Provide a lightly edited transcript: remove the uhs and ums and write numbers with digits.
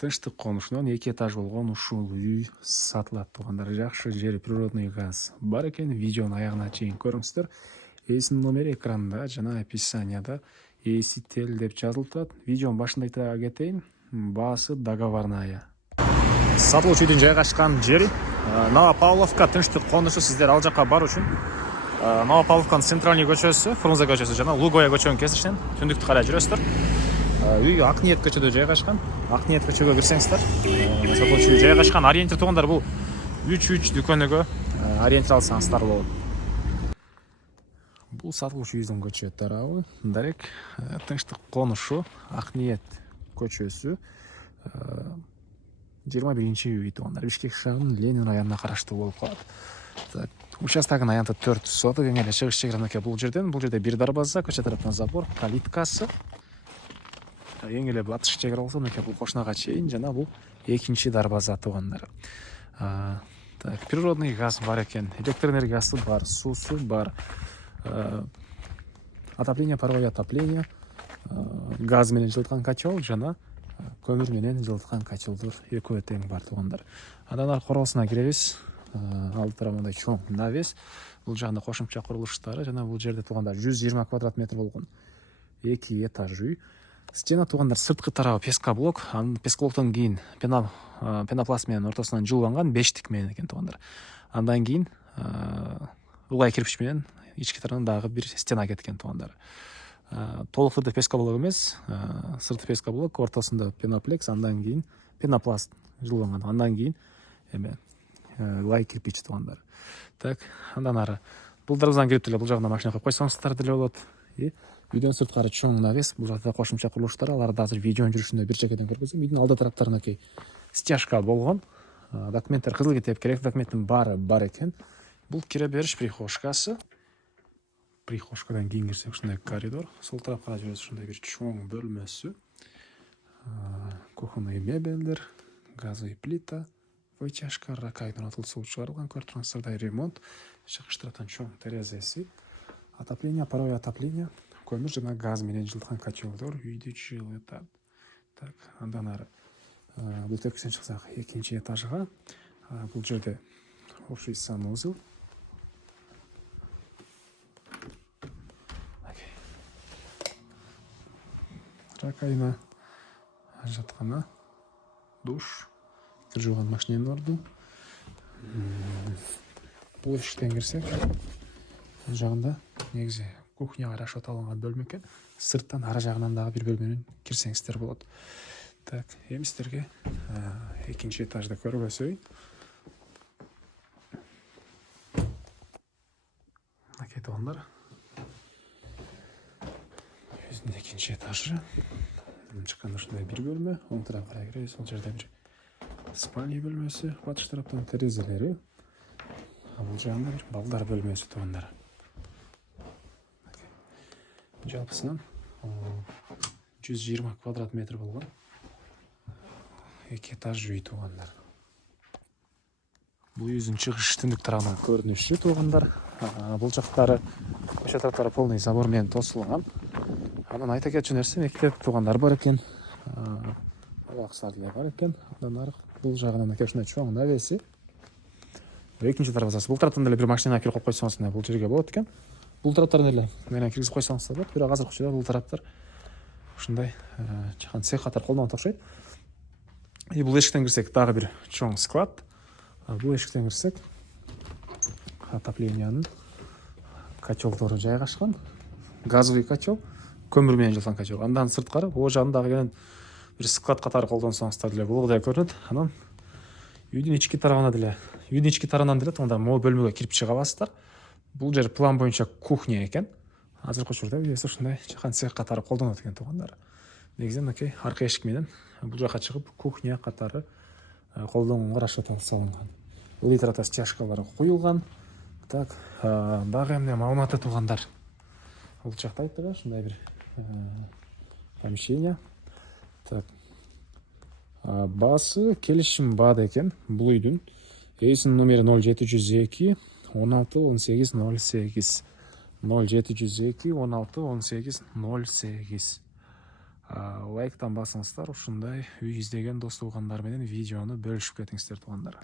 Тынчтык конушунан 2 этаж болгон ушул үй сатылат туугандар. Жакшы жери, природный газ бар экен. Видеонун аягына чейин көрүңүздөр. Ээсинин номери экранда жана описанияда. Ээси тел деп жазылып турат. Видеонун башында айта кетейин. Баасы договорная. Сатылуучу үйдүн жайгашкан жери Новопавловка Тынчтык конушу. Сиздер ал жака баруу үчүн Новопавловканын центральный көчөсү, Фрунзе көчөсү жана Луговая көчөнүн кесишинен түндүктү карай жүрөсүздөр. Үй Акниет көчөдө жайгашкан. Акниет көчөгө кирсеңиздер, сатылуучу үй жайгашкан. Ориентир туугандар бул 3 дүкөнүгө ориентир алсаңыздар болот. Бул сатылуучу үйдүн көчө тарабы дарек Тынчтык конушу Акниет көчөсү 21-үй туугандар. Бишкек шаарынын Ленин районуна караштуу болуп калат. Так, участогунун аянты 4 соток эң эле чыгыш чегираныкы бул жерден. Бул жерде бир дарбаза, көчө тараптан забор, калиткасы. Эң эле батыш чегара болсо мынакей бул кошунага чейин жана бул экинчи дарбаза туугандар. Так, природный газ бар экен, электр энергиясы бар, суусу бар. Отопление, паровое отопление, газ менен жылыткан котел жана көмүр менен жылыткан котелдор экөө тең бар туугандар. Андан ары коросуна киребиз. Алды тарабында чоң навес. Бул жагында кошумча курулуштары жана бул жерде туугандар 120 квадрат метр болгон 2 этаж үй. Стена туугандар сырткы тарабы пескоблок. Анын пескоблоктон кийин пенопласт менен ортосунан жылууланган бештик менен экен туугандар. Андан кийин улай кирпич менен ички тарабынан дагы бир стена кеткен туугандар. Толук түрдө пескоблок эмес, сырты пескоблок, ортосунда пеноплекс, андан кийин пенопласт жылууланган. Андан кийин эме лай кирпич туугандар. Так, андан ары бул дарбазадан кирип деле бул жагына машина коюп койсоңуздар деле болот. Үйдөн сырткары чоң навес, бул жакта кошумча курулуштар, аларды азыр видеонун жүрүшүндө бир чекеден көргөзөм. Үйдүн алды тараптарына стяжка болгон. Документтер кызыл китеп, керек документтин баары бар экен. Бул кире бериш прихожкасы. Прихожкадан кийин кирсек ушундай коридор. Сол тарапка карай жүрөбүз, ушундай бир чоң бөлмөсү. Кухонный мебелдер, газовый плита, вытяжка, ракайдын орнотулуп суу чыгарылган, көрүп тургансыздардай ремонт. Чыгыш тараптан чоң терезеси. Отопление, паровое отопление, көмүр жана газ менен жылыткан котелдор үйдү жылытат. Так, андан ары бул тепкисинен чыксак экинчи этажга. Бул жерде общий санузел. Ракайна, жаткана, душ, кир жууган машиненин орду. Бул эшиктен кирсек, бул жагында негизи кухняга расчет алынган бөлмө экен. Сырттан ара жагынан дагы бир бөлмөнүн кирсеңиздер болот. Так, эми сиздерге экинчи этажды көргөзөйүн. Мынакей туугандар. Өзүнүн экинчи этажы. Чыкканда ушундай бир бөлмө, оң тарапка карай киребиз. Бул жерде бир спальня бөлмөсү, батыш тараптан терезелери. Бул жагында бир балдар бөлмөсү туугандар. Жалпысынан 120 квадрат метр болгон 2 этаж үй туугандар. Бул үйдүн чыгыш түндүк тарабынан көрүнүшү туугандар. Бул жактары көчө тараптары полный забор менен тосулган. Анан айта кетчү нерсе, мектеп туугандар бар экен. Алаксар деле бар экен. Андан ары бул жагынан ушундай чоң навеси. Экинчи дарбазасы. Бул тараптан деле бир машина кирип койсоңуз бул жерге болот экен. Бул тараптарын эле менен киргизип койсоңуздар болот. Бирок азыр көчөдө бул тараптар ушундай чакан цех катары колдонот окшойт. Бул эшиктен кирсек дагы бир чоң склад. Бул эшиктен кирсек отопленияның котелдору жайгашкан. Газовый котел, көмүр менен жылыткан котел. Андан сырткары о жагындагы бир склад катары колдонсоңуздар деле болот көрүнөт. Анан үйдүн ички тарабынан деле туугандар могу бөлмөгө кирип чыга аласыздар. Бул жер план боюнча кухня экен. Азыркы учурда биз ушундай чакан цех катары колдонот экен туугандар. Негизи мынакей арка эшик менен бул жака чыгып кухня катары колдонгонго расчет салынган. Бул тарапта стяжкалар коюлган. Так, дагы эмне маалыматы туугандар. Бул жакта айттыгы ушундай бир помещение. Так. Баасы келишим баада экен бул үйдүн. Ээсинин номери 0702 16 18 08 0702 16 18 08. лайктан басыңыздар, ушундай үй издеген дос туугандар менен видеону бөлүшүп кетиңиздер туугандар.